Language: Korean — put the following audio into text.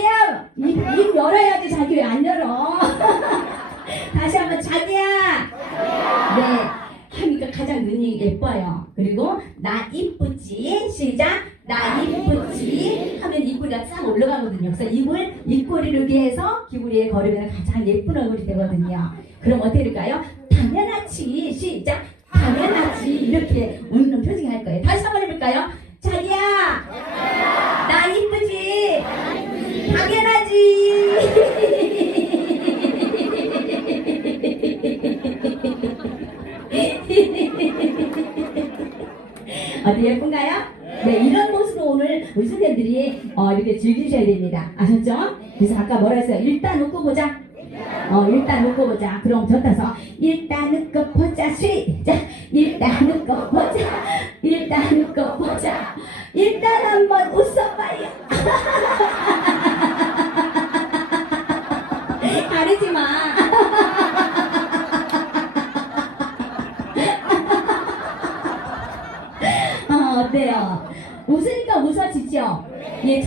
자기야 입, 입 열어야지 자기 왜 안 열어? 다시 한번 자기야. 네. 하니까 가장 눈이 예뻐요. 그리고 나 이쁘지? 시작. 나 이쁘지? 하면 입꼬리가 싹 올라가거든요. 그래서 입을 입꼬리를 위해서 귀부리에 걸으면 가장 예쁜 얼굴이 되거든요. 그럼 어떻게 될까요? 당연하지. 시작. 당연하지. 이렇게 웃는 표정이 할 거예요. 다시 한번 해볼까요 자기야 나 이쁘지 당연하지. 어디 예쁜가요? 네, 이런 모습으로 오늘 우리 선생님들이 어, 이렇게 즐기셔야 됩니다. 아셨죠? 그래서 아까 뭐라 했어요? 일단 웃고 보자. 어, 일단 웃고 보자. 그럼 젖다서 일단 웃고 보자. 시작. 일단 웃고 보자. 일단 웃고 가리지 마. 어, 어때요? 웃으니까 웃어지죠? 예,